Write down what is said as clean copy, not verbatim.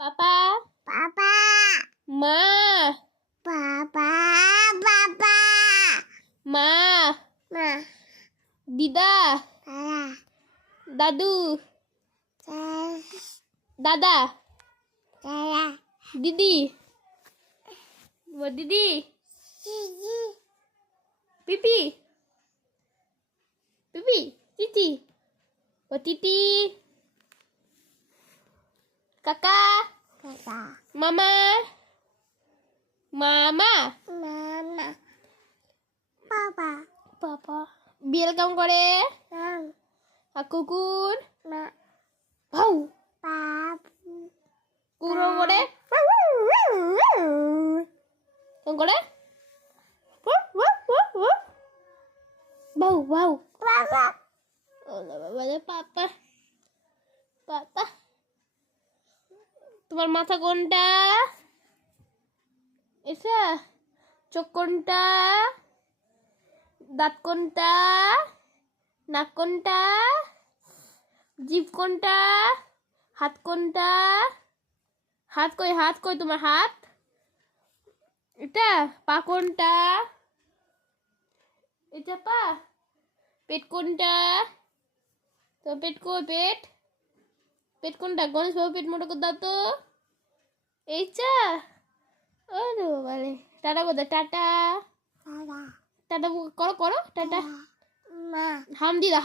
পাপা পাপা মা পাপা পাপা মা মা দিদা দাদা দাদু দাদা দাদা দিদি দিদি দিদি পিপি পিপি তিতি তিতি কাকা দাদা মামা মামা মামা পাপা পাপা বিড়াল কেমন করে নাম আর কুকুর মা ভাউ পাপু কুকুর কেমন করে কেমন করে ভাউ ভাউ পাপা ওলা বাবা রে পাপা পাপা তোমার মাথা কোনটা এসা চোখ কোনটা দাঁত কোনটা নাক কোনটা জিভ কোনটা হাত কোনটা হাত কই তোমার হাত এটা পা কোনটা এটা পা পেট কোনটা তো পেট কই পেট কোনটা গণেশ বাবু পেট মোটা করে দাও তো এইটা ওরে বাবা রে টাটা কোথায় টাটা দাদা টাটা করো টাটা মা হাম দি দাও